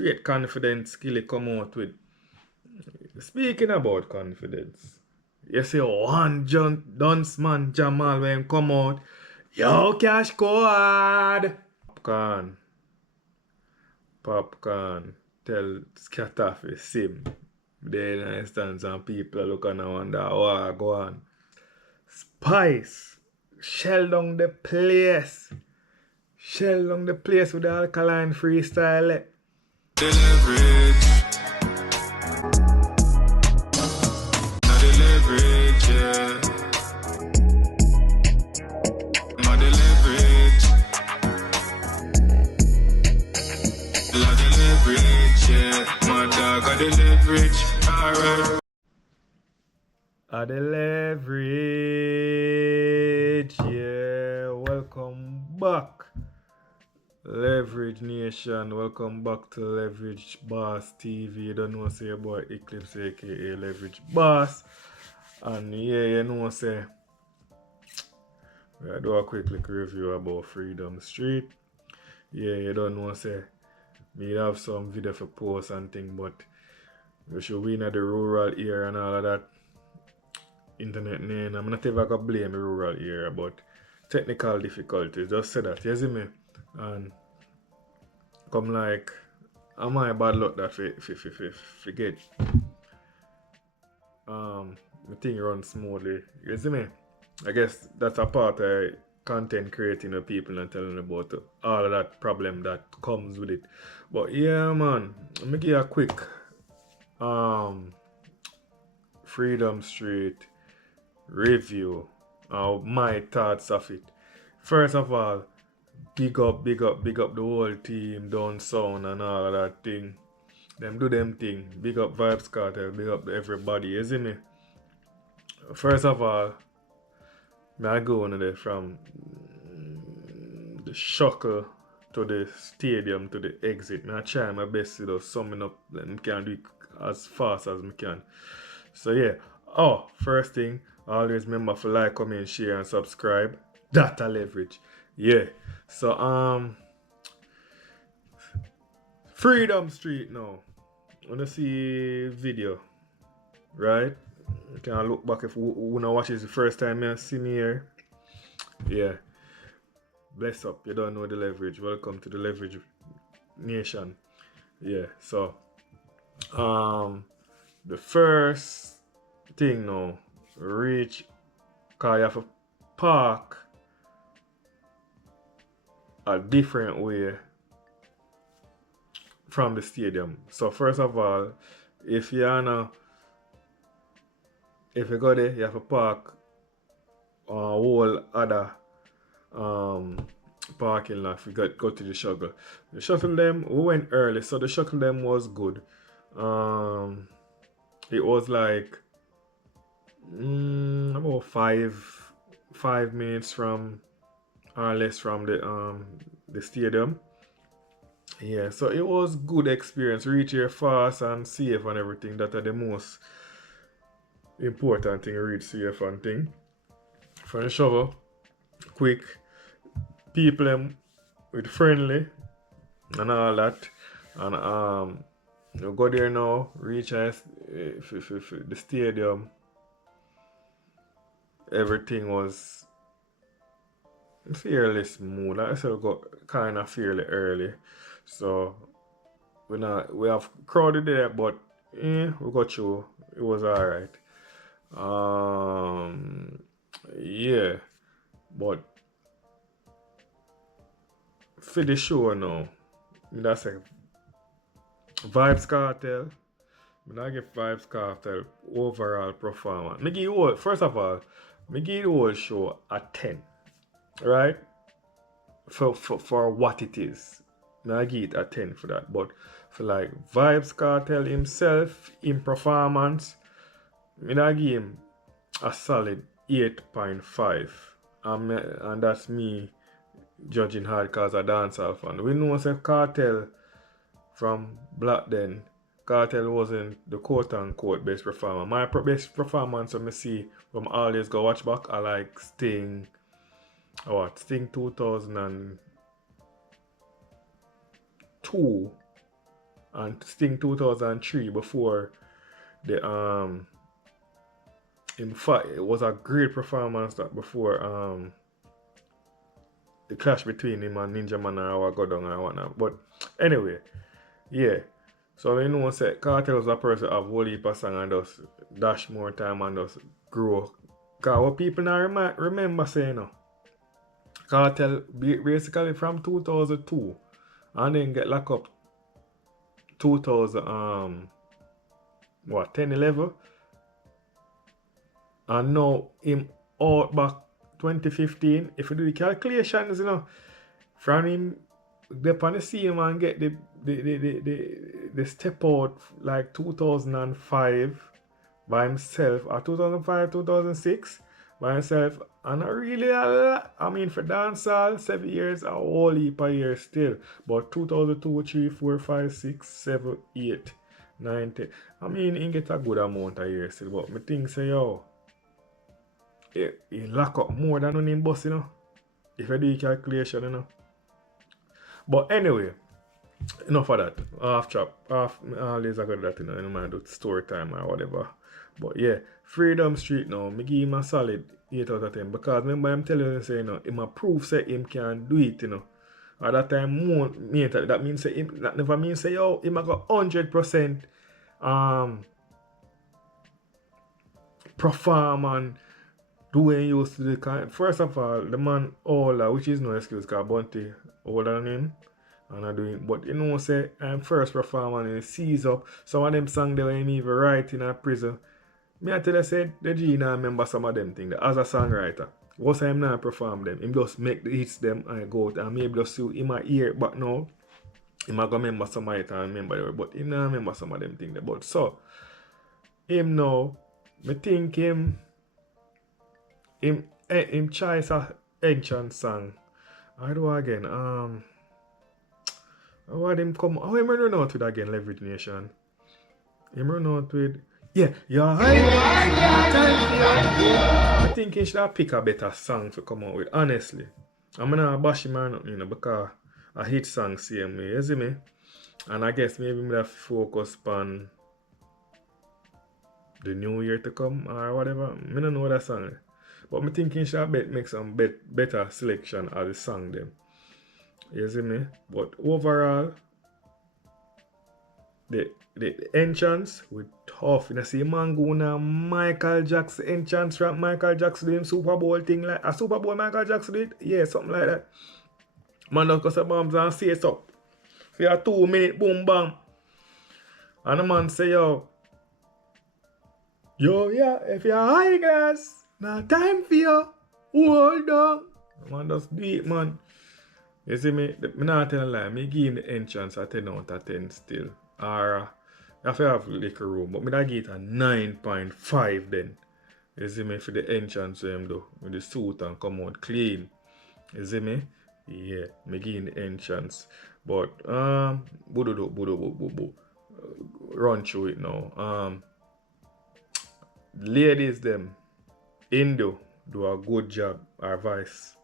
Great confidence skill he come out with. Speaking about confidence, you see one dunce man Jamal when come out. Yo, cash card! Popcorn. Tell scatter for sim. There in instance and people look and wonder, oh, go on. Spice. Shell down the place. Shell down the place with the alkaline freestyle. The leverage. Not the leverage, yeah. Not the leverage. Not the leverage, yeah. My dog got the leverage. Alright. The leverage, yeah. Welcome back. Leverage Nation, welcome back to Leverage Boss TV. You don't know, say about Eclips, aka Leverage Boss. And yeah, you know, say we do a quick review about Freedom Street. Yeah, you don't know, say me have some video for post and thing, but we should win at the rural area and all of that. Internet name, I'm not ever gonna blame the rural area, but technical difficulties, just say that, you see me? And come like, am I bad luck that forget the thing runs smoothly, you see me? I guess that's a part of content creating with people and telling about all of that problem that comes with it. But yeah, man, let me give you a quick Freedom Street review of my thoughts of it. First of all, big up the whole team, down sound and all of that thing. Them do them thing. Big up Vybz Kartel, big up everybody, you see me? First of all, I go on there from the shuckle to the stadium to the exit. I try my best to just sum it up and can do it as fast as I can. So yeah. Oh, first thing, always remember to like, comment, share, and subscribe. Data leverage. Yeah. So Freedom Street now. Wanna see video, right? You can look back if you wanna watch this the first time you see me here. Yeah. Bless up. You don't know the leverage. Welcome to the Leverage Nation. Yeah. So the first thing now, reach, cause you have to park a different way from the stadium. So first of all, if you go there, you have to park a whole other parking lot. We go to the shuttle. The shuttle them, we went early, so the shuttle them was good. It was like about 5 minutes from or less from the stadium. Yeah, so it was good experience. Reach here fast and safe and everything. That are the most important thing. Reach safe and thing. For the shovel, quick, people with friendly and all that. And you go there now. Reach the stadium. Everything was fairly smooth. Like I said, we got kind of fairly early, so we have crowded there, but we got through. It was alright. Yeah, but for the show now, that's a Vybz Kartel. I give Vybz Kartel overall performance. First of all, me give the whole show a 10. Right? For what it is. I give it a 10 for that. But for like Vybz Kartel himself, in performance, I give him a solid 8.5. And that's me judging hard because a dancehall fan. We know say Kartel from Black then, Kartel wasn't the quote-unquote best performer. My best performance I see from always go watch back, I like Sting. Sting 2002 and Sting 2003 before the in fact it was a great performance that before the clash between him and Ninja Man or go down and whatnot. But anyway, yeah. So you know say Cartel was a person of whole heap of song and just dash more time and just grow. Cause what people now remember saying no. Cartel basically from 2002 and then get locked up 2000 what 10 11 and now him out back 2015. If you do the calculations, you know, from him they on the scene and get the step out like 2005 by himself or 2005 2006 by himself, and not really a lot. I mean for dancehall 7 years a whole heap of years still, but 2002 3 4 5 6 7 8 9 10, I mean he get a good amount of years still, but me think say yo he lock up more than on him boss, you know, if you do the calculation, you know. But anyway, enough of that. Always I got that, you know, I don't mind do story time or whatever. But yeah, Freedom Street now, me give him a solid 8 out of 10. Because remember I'm telling you, say, you know, him a proof say him can do it, you know. At that time, more that means say him, that never means say, yo, him a got 100% perform and doing used to the kind. First of all, the man older, which is no excuse, because Bunty older than him. And I doing, but you know, say I'm first performer and he sees up some of them songs they were him even write in a prison. Me I tell you, say the G now remember some of them things as a songwriter. Once I'm not perform them, him just make the hits them and go out and maybe just see him a hear, but now him a go remember some of it and remember them, but him not remember some of them things. But so him now, me think him choice a ancient song. I do again. How him come? How him run out with again, Leverage Nation? Him run out with you're high. I think he should have pick a better song to come out with. Honestly, I'm gonna bash him or nothing, you know, because I hit song same way, you see me? And I guess maybe me have focus on the new year to come or whatever. I don't know that song. But I'm thinking should have make some better selection of the song them. You see me? But overall, the entrance with tough. You see Mango now Michael Jackson entrance from Michael Jackson doing Super Bowl thing like a Super Bowl Michael Jackson did? Yeah, something like that. Man just got some bombs and say so. For a 2 minute boom bang. And the man say yo yeah, if you're high class, now time for you. Hold on. Man just do it, man. You see me? Me not tell a lie. Me give him the entrance a 10 out of 10 still. Or I have to have little room. But me da give it a 9.5 then. You see me? For the entrance him do. With the suit and come out clean. You see me? Yeah. Me give him the entrance. But run through it now. Ladies them Indo do a good job. Or Vice.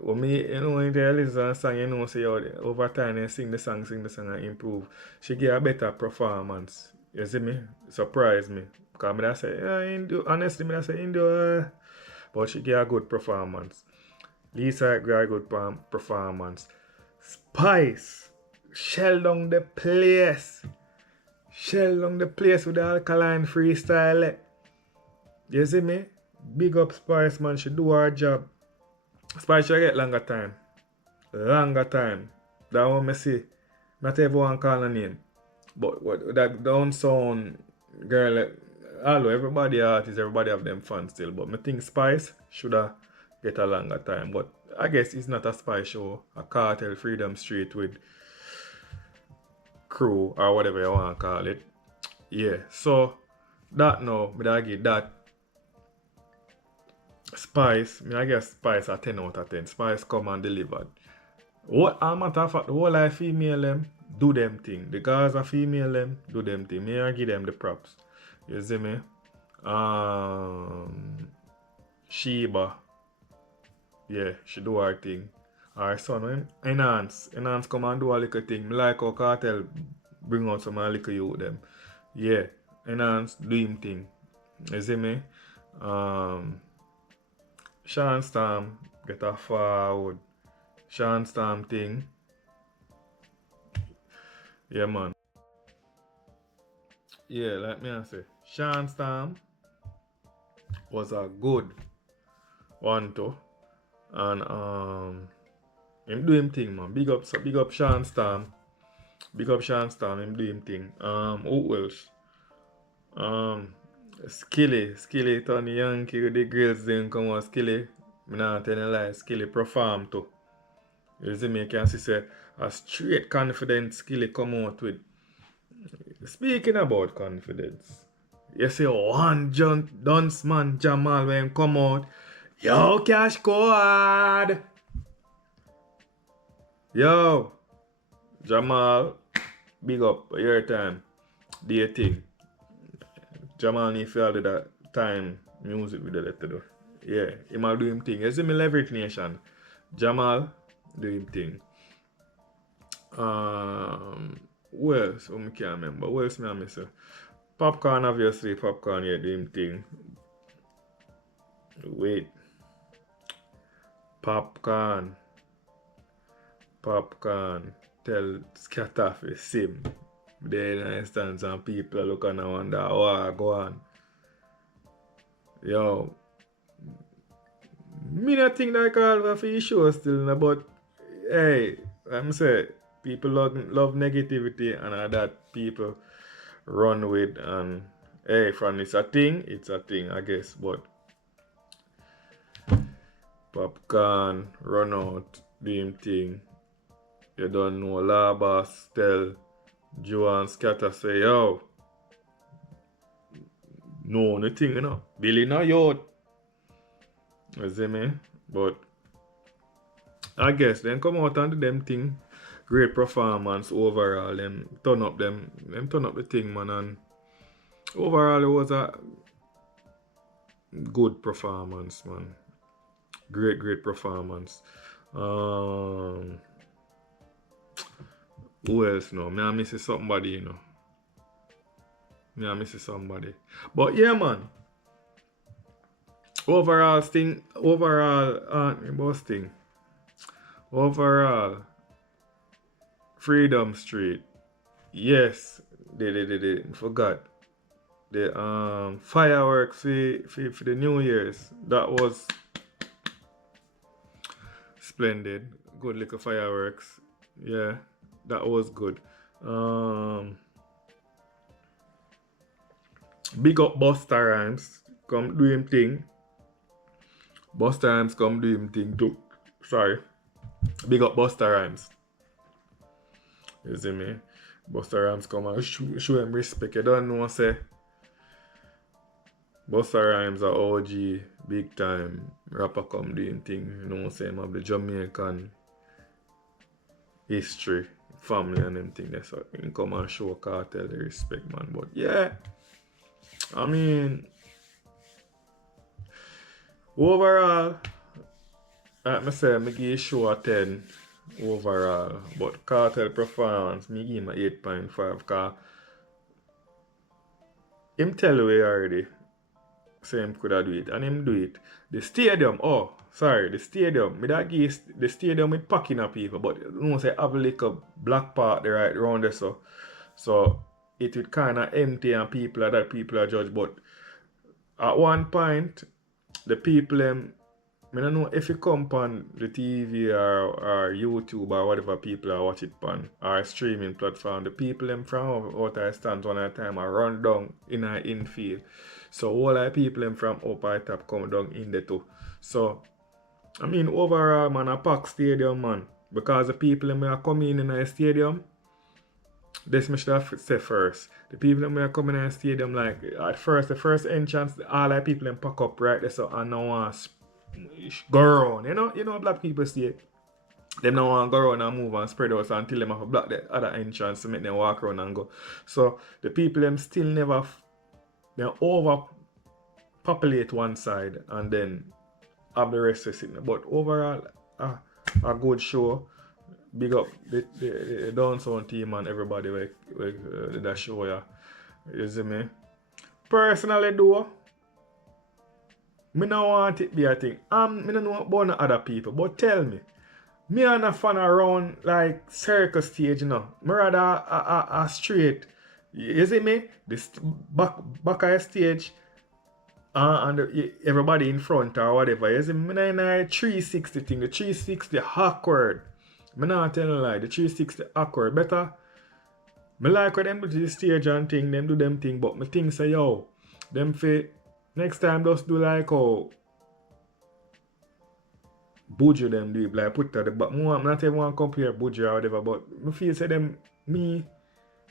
When me, you know, when they listen to a song, you know, say over time they sing the song and improve. She get a better performance. You see me? Surprise me. Because me that say, Indo, honestly, me that say Indo, but she get a good performance. Lisa get a good performance. Spice, shell down the place. Shell down the place with the alkaline freestyle. You see me? Big up Spice, man. She do her job. Spice should get longer time. Longer time. That one I see. Not everyone call her name. But what that don't sound girl, although everybody artists, everybody have them fans still. But I think Spice should have get a longer time. But I guess it's not a Spice show. A Cartel Freedom Street with crew or whatever you want to call it. Yeah. So that now, I give that Spice, I guess Spice a 10 out of 10. Spice come and delivered. What a matter of fact, the whole life female them do them thing. The guys are female them do them thing. Me I give them the props. You see me? Sheba. Yeah, she do her thing. Alright, son, when Enhance come and do a little thing. Me like how Cartel bring out some a little youth them. Yeah, Enhance do him thing. You see me? Um, Sean Storm get a forward. Sean Storm thing. Yeah, man. Yeah, like me I say. Sean Storm was a good one too. And him do him thing, man. Big up Sean Storm. Big up Sean Storm, him do him thing. Who else? Um Skilly, Tony Yankee with the grills then come on Skilly. Me not tell you lie, Skilly perform too. You see me, you can see say a straight confident Skilly come out with. Speaking about confidence, you see one dunce man Jamal when come out. Yo, cash card. Yo, Jamal, big up your time. Do your thing. Jamal need feel that time music with the letter do. Yeah, he might do him thing. You see me Leverage Nation. Jamal do him thing. Who else? I can't remember. Who else me I miss? Popcorn obviously. Popcorn yeah do him thing. Wait. Popcorn tell Scatter for sim. Then I stand some people look and wonder oh go on. Yo, me not think that call for issue still, but hey, I'm say people love negativity and that people run with and hey, from it's a thing, I guess, but Popcorn run out, do him thing. You don't know Labas tell Joan Scatter say yo. No, nothing, you know. Billy no youth. You see me? But I guess then come out and do them thing. Great performance overall. Them turn up the thing, man, and overall it was a good performance, man. Great performance. Who else no? Me I miss somebody, you know. But yeah, man. Overall, Freedom Street. Yes, they forgot. The fireworks for the New Year's. That was splendid. Good little fireworks. Yeah, that was good. Big up Busta Rhymes. Come do him thing. Busta Rhymes come do him thing too. Sorry. Big up Busta Rhymes. You see me? Busta Rhymes come and show him respect. You don't know say Busta Rhymes a OG big time rapper come do him thing. You know say him have the Jamaican history, family and them thing. That's what he come and show Cartel the respect, man. But yeah. I mean, overall, like I say, I give you show a 10 overall. But Cartel performance, me give him a 8.5 because him tell you already, say him could do it, and him do it. The stadium, me that give the stadium with packing of people, but you know say have a little black part there right around there so it would kind of empty and people are judge. But at one point, the people I don't know if you come on the TV or YouTube or whatever people are watching it on or streaming platform, the people from out of stands one at a time are run down in an infield. So all the people from up at top come down in the too. So I mean overall, man, a packed stadium, man, because the people are coming in a stadium. This me should have said first. The people that are coming in the stadium, like at first, the first entrance, all the people them pack up right there, so and no one go around. You know black people say them no want to go around and move and spread out until them have to block the other entrance to make them walk around and go. So the people them still never they overpopulate one side and then have the rest of it. But overall, a good show. Big up the downtown team and everybody that show ya. You see me? Personally though, me no want it be a thing. Me no know about no other people, but tell me. Me and a fan around like circus stage, you know. Me rather a straight. You see me? This back of the stage and everybody in front or whatever. You see me? Me in a 360 thing. The 360 awkward. Me not telling a lie. The 360 awkward. Better. Me like when them do the stage and thing. Them do them thing. But me think say yo. Them fit. Next time just do like how Buju them do it, like put at the back. I'm not even want to compare Buju or whatever, but I feel say them,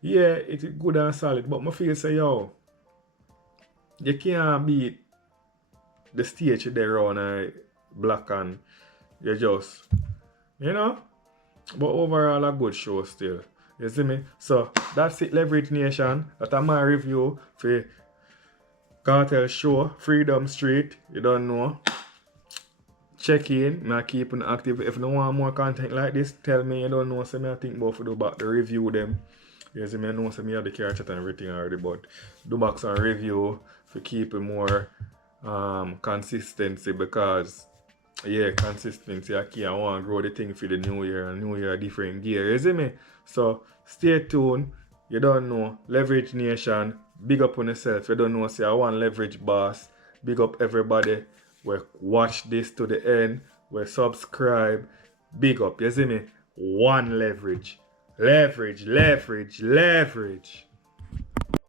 yeah, it's good and solid, but I feel say, yo, you can't beat the stage there on black and you just, you know? But overall, a good show still. You see me? So, that's it, Leverage Nation. That's my review for Cartel Show, Freedom Street. You don't know. Check in, I keep it active. If you want more content like this, tell me. You don't know, so I think about to do back the review them. You see me, I know so me have the car chat and everything already, but do back some review to keep it more consistency, because yeah, consistency I key. I want to grow the thing for the new year, and new year different gear. You see me? So stay tuned. You don't know, Leverage Nation, big up on yourself. You don't know, say I want Leverage Boss. Big up everybody. We watch this to the end. We subscribe. Big up. You see me? One leverage. Leverage, leverage, leverage.